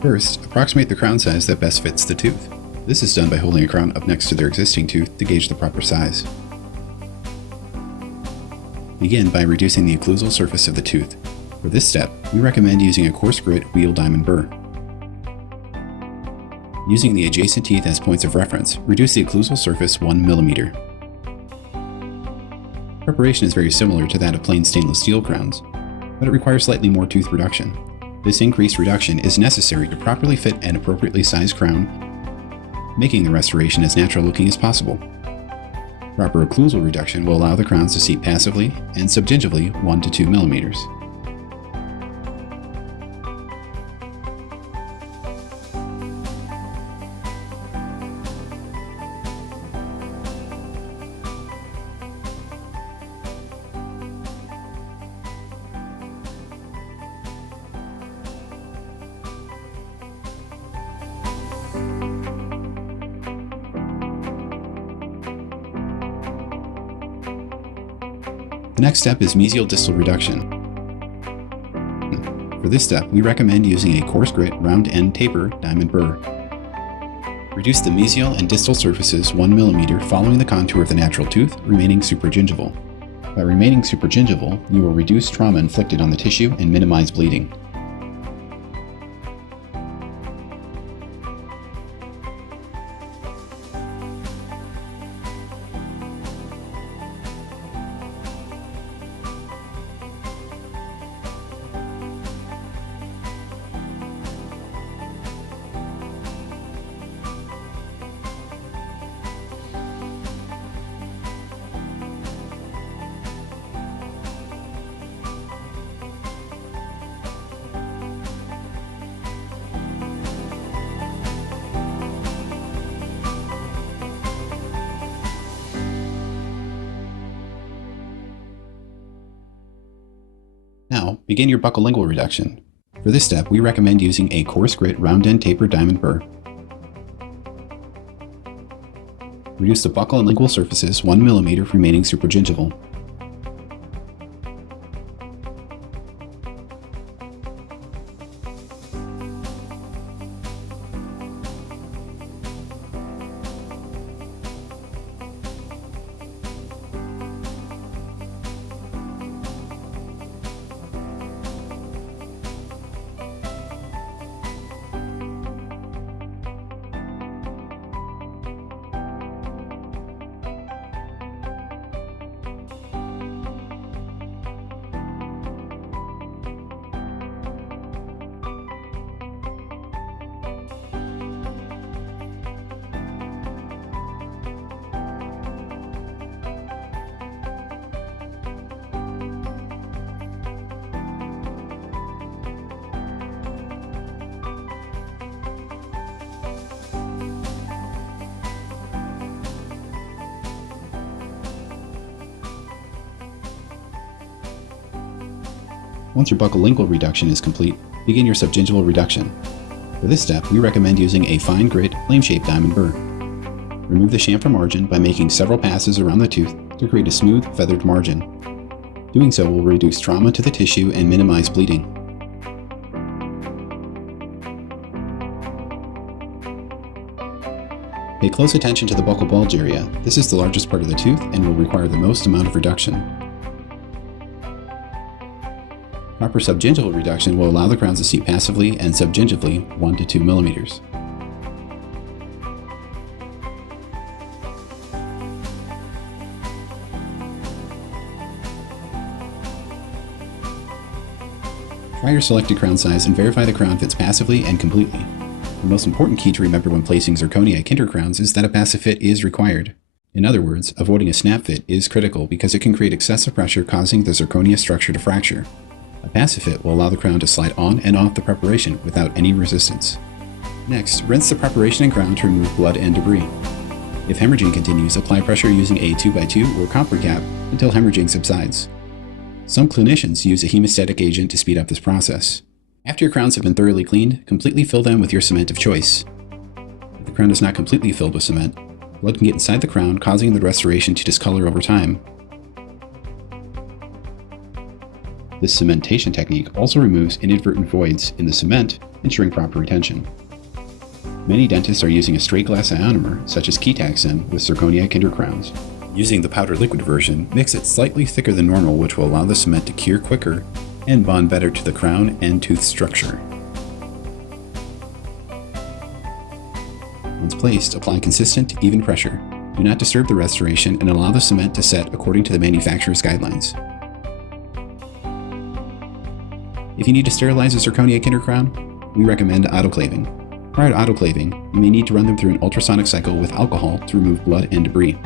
First, approximate the crown size that best fits the tooth. This is done by holding a crown up next to their existing tooth to gauge the proper size. Begin by reducing the occlusal surface of the tooth. For this step, we recommend using a coarse grit wheel diamond burr. Using the adjacent teeth as points of reference, reduce the occlusal surface 1 mm. Preparation is very similar to that of plain stainless steel crowns, but it requires slightly more tooth reduction. This increased reduction is necessary to properly fit an appropriately sized crown, making the restoration as natural looking as possible. Proper occlusal reduction will allow the crowns to seat passively and subgingivally 1 to 2 mm. The next step is mesial distal reduction. For this step, we recommend using a coarse grit round end taper diamond burr. Reduce the mesial and distal surfaces 1 mm following the contour of the natural tooth, remaining supragingival. By remaining supragingival, you will reduce trauma inflicted on the tissue and minimize bleeding. Now, begin your buccolingual reduction. For this step, we recommend using a coarse grit round end taper diamond burr. Reduce the buccal and lingual surfaces 1 mm, remaining supragingival. Once your buccolingual reduction is complete, begin your subgingival reduction. For this step, we recommend using a fine grit, flame-shaped diamond burr. Remove the chamfer margin by making several passes around the tooth to create a smooth, feathered margin. Doing so will reduce trauma to the tissue and minimize bleeding. Pay close attention to the buccal bulge area. This is the largest part of the tooth and will require the most amount of reduction. Proper subgingival reduction will allow the crowns to seat passively and subgingivally 1 to 2 mm. Try your selected crown size and verify the crown fits passively and completely. The most important key to remember when placing zirconia kinder crowns is that a passive fit is required. In other words, avoiding a snap fit is critical because it can create excessive pressure, causing the zirconia structure to fracture. A passive fit will allow the crown to slide on and off the preparation without any resistance. Next, rinse the preparation and crown to remove blood and debris. If hemorrhaging continues, apply pressure using a 2x2 or copper cap until hemorrhaging subsides. Some clinicians use a hemostatic agent to speed up this process. After your crowns have been thoroughly cleaned, completely fill them with your cement of choice. If the crown is not completely filled with cement, blood can get inside the crown, causing the restoration to discolor over time. This cementation technique also removes inadvertent voids in the cement ensuring proper retention. Many dentists are using a straight glass ionomer, such as Ketaxen, with Zirconia Kinder Crowns. Using the powder liquid version, mix it slightly thicker than normal, which will allow the cement to cure quicker and bond better to the crown and tooth structure. Once placed, apply consistent, even pressure. Do not disturb the restoration and allow the cement to set according to the manufacturer's guidelines. If you need to sterilize a Zirconia Kinder Crown, we recommend autoclaving. Prior to autoclaving, you may need to run them through an ultrasonic cycle with alcohol to remove blood and debris.